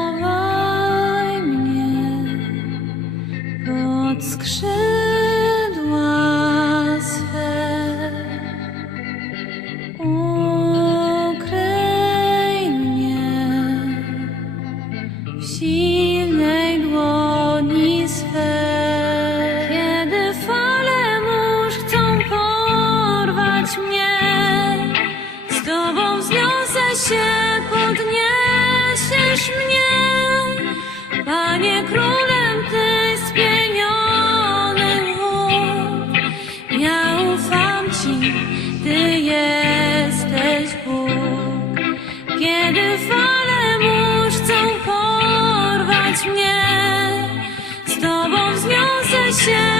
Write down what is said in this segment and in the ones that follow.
Schowaj mnie pod skrzydłem. 心。下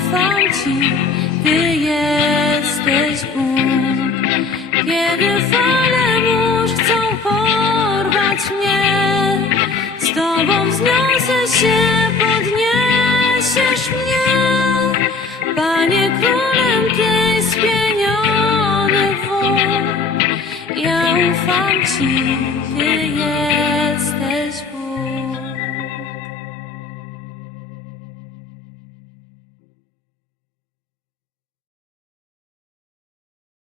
ufam Ci, Ty jesteś Bóg. Kiedy fale mórz chcą porwać mnie, z Tobą wzniosę się, podniesiesz mnie. Panie królem Ty spieniony wód, ja ufam Ci, Ty jesteś